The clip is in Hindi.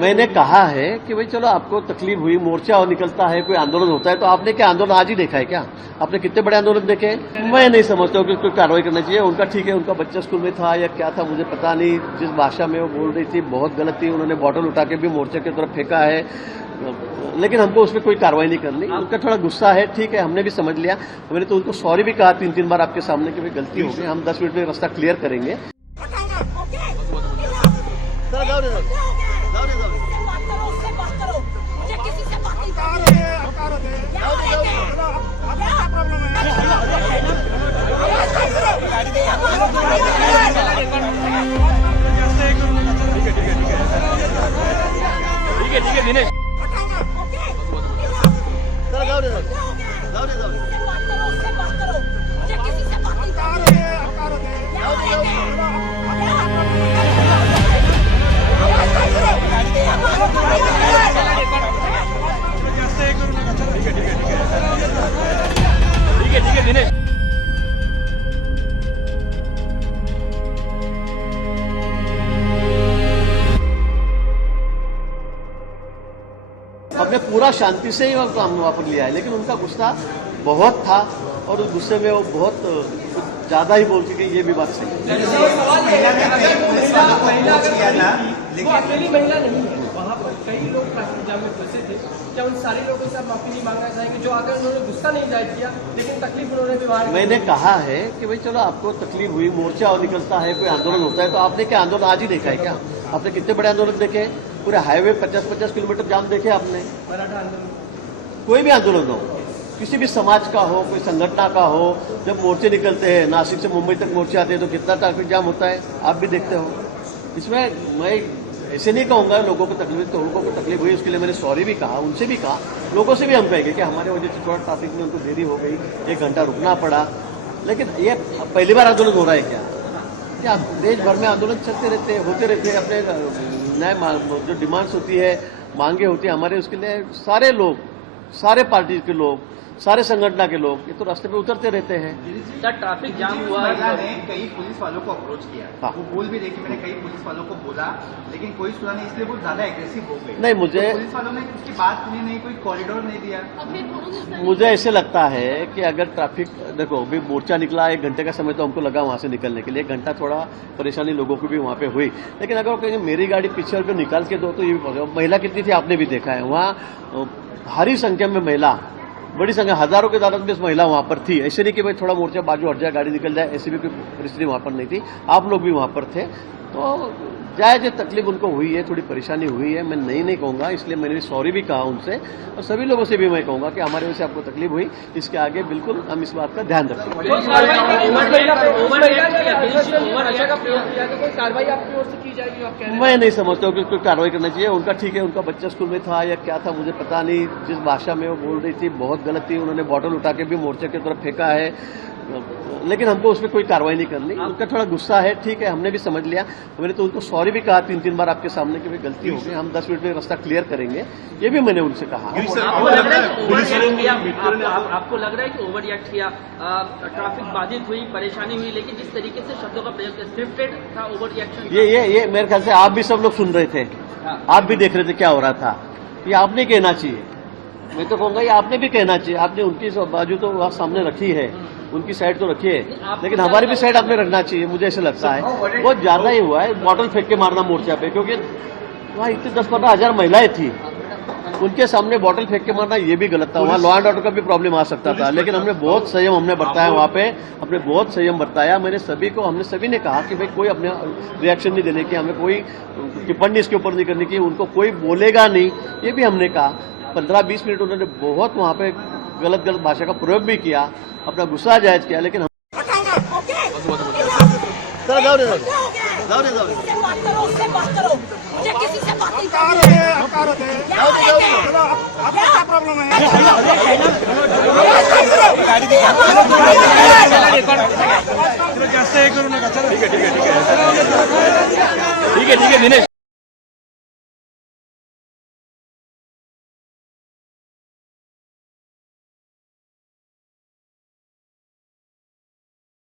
मैंने कहा है कि भाई चलो आपको तकलीफ हुई, मोर्चा और निकलता है, कोई आंदोलन होता है, तो आपने क्या आंदोलन आज ही देखा है क्या? आपने कितने बड़े आंदोलन देखे हैं? मैं नहीं समझता हूँ कि कोई कार्रवाई करना चाहिए। उनका ठीक है, उनका बच्चा स्कूल में था या क्या था मुझे पता नहीं, जिस भाषा में वो बोल रही थी बहुत गलत थी। उन्होंने बॉटल उठा के भी मोर्चे की तरफ फेंका है, लेकिन हमको उसमें कोई कार्रवाई नहीं करनी। उनका थोड़ा गुस्सा है, ठीक है, हमने भी समझ लिया। मैंने तो उनको सॉरी भी कहा 3-3 बार आपके सामने कि भाई गलती हो गई, हम 10 मिनट में रास्ता क्लियर करेंगे। ठीक है दिनेश, ठीक है दिनेश। हमने पूरा शांति से ही काम वहाँ पर लिया है, लेकिन उनका गुस्सा बहुत था और उस गुस्से में वो बहुत ज्यादा ही बोल के ये भी बात सही है। वो अकेली महिला नहीं है, वहाँ पर कई लोग ट्रैफिक जाम में फंसे थे। क्या उन सारे लोगों से आप माफी नहीं मांगना चाहेंगे जो अगर उन्होंने गुस्सा नहीं जाहिर किया लेकिन तकलीफ उन्होंने व्यवहार? मैंने कहा है कि भाई चलो आपको तकलीफ हुई, मोर्चा और निकलता है, कोई आंदोलन होता है, तो आपने क्या आंदोलन आज ही देखा है क्या? आपने कितने बड़े आंदोलन देखे? पूरे हाईवे 50-50 किलोमीटर जाम देखे आपने? मराठा आंदोलन, कोई भी आंदोलन हो, किसी भी समाज का हो, कोई संगठन का हो, जब मोर्चे निकलते हैं, नासिक से मुंबई तक मोर्चे आते हैं तो कितना ट्रैफिक जाम होता है, आप भी देखते हो। इसमें मैं ऐसे नहीं कहूंगा लोगों को तकलीफ, तो लोगों को तकलीफ हुई उसके लिए मैंने सॉरी भी कहा, उनसे भी कहा, लोगों से भी हम कहेंगे कि हमारे वजह से थोड़ा ट्रैफिक में उनको देरी हो गई, 1 घंटा रुकना पड़ा। लेकिन ये पहली बार आंदोलन हो रहा है क्या देश भर में आंदोलन चलते रहते हैं, होते रहते हैं। अपने नए जो डिमांड्स होती है, मांगे होती है हमारे, उसके लिए सारे लोग, सारे पार्टी के लोग, सारे संगठन के लोग ये तो रास्ते पे उतरते रहते हैं। सर ट्रैफिक जाम हुआ, महिला ने कई पुलिस वालों को अप्रोच किया। हाँ। वो बोल भी रही कि मैंने कई पुलिस वालों को बोला लेकिन कोई सुना नहीं, इसलिए वो ज्यादा एग्रेसिव हो गई। नहीं, मुझे तो पुलिस वालों ने उसकी बात सुनी नहीं, कोई कॉरिडोर नहीं दिया। मुझे ऐसे लगता है कि अगर ट्रैफिक, देखो अभी मोर्चा निकला 1 घंटे का समय तो हमको लगा वहां से निकलने के लिए, 1 घंटा थोड़ा परेशानी लोगों को भी वहां पे हुई। लेकिन अगर वो कहेंगे मेरी गाड़ी पीछे पे निकाल के दो तो ये भी, महिला कितनी थी आपने भी देखा है, वहाँ भारी संख्या में महिला, बड़ी संख्या, हजारों की तादाद में महिला वहां पर थी। ऐसे नहीं कि भाई थोड़ा मोर्चा बाजू हट जाए, गाड़ी निकल जाए, ऐसी भी कोई परिस्थिति वहां पर नहीं थी। आप लोग भी वहां पर थे, तो जायज तकलीफ उनको हुई है, थोड़ी परेशानी हुई है, मैं नहीं कहूंगा, इसलिए मैंने सॉरी भी कहा उनसे, और सभी लोगों से भी मैं कहूंगा कि हमारे वजह से आपको तकलीफ हुई, इसके आगे बिल्कुल हम इस बात का ध्यान रखेंगे। मैं नहीं समझता हूँ कि कोई कार्रवाई करना चाहिए। उनका ठीक है, उनका बच्चा स्कूल में था या क्या था मुझे पता नहीं, जिस भाषा में वो बोल रही थी बहुत गलत थी। उन्होंने बॉटल उठा के भी मोर्चे की तरफ फेंका है, लेकिन हमको उसमें कोई कार्रवाई नहीं करनी। उनका थोड़ा गुस्सा है, ठीक है, हमने भी समझ लिया। मैंने तो उनको सॉरी भी कहा 3-3 बार आपके सामने कि भाई गलती हो गई, हम 10 मिनट में रास्ता क्लियर करेंगे, ये भी मैंने उनसे कहा। आपको लग रहा है कि ओवर रिएक्ट किया, ट्रैफिक बाधित हुई, परेशानी हुई, लेकिन जिस तरीके से शब्दों का प्रयोग स्क्रिप्टेड था, ओवर रिएक्शन? ये मेरे ख्याल से आप भी सब लोग सुन रहे थे, आप भी देख रहे थे क्या हो रहा था। ये आपने कहना चाहिए, मैं तो कहूंगा ये आपने भी कहना चाहिए। आपने उनकी बाजू तो वहाँ सामने रखी है, उनकी साइड तो रखी है, लेकिन हमारी भी साइड आपने रखना चाहिए, मुझे ऐसा लगता है। बहुत ज्यादा ही हुआ है बॉटल फेंक के मारना मोर्चा पे, क्योंकि वहाँ इतने 10-15 हजार महिलाएं थी, उनके सामने बॉटल फेंक के मारना ये भी गलत था। वहाँ लॉ एंड ऑर्डर का भी प्रॉब्लम आ सकता था, लेकिन हमने बहुत संयम हमने बरताया वहाँ पे, हमने बहुत संयम बरताया। हमने सभी ने कहा कि भाई कोई अपने रिएक्शन नहीं देने की, हमें कोई टिप्पणी इसके ऊपर नहीं करने की, उनको कोई बोलेगा नहीं, ये भी हमने कहा। 15-20 मिनट उन्होंने बहुत वहाँ पे गलत भाषा का प्रयोग भी किया, अपना गुस्सा जायज किया, लेकिन ठीक है दिनेश।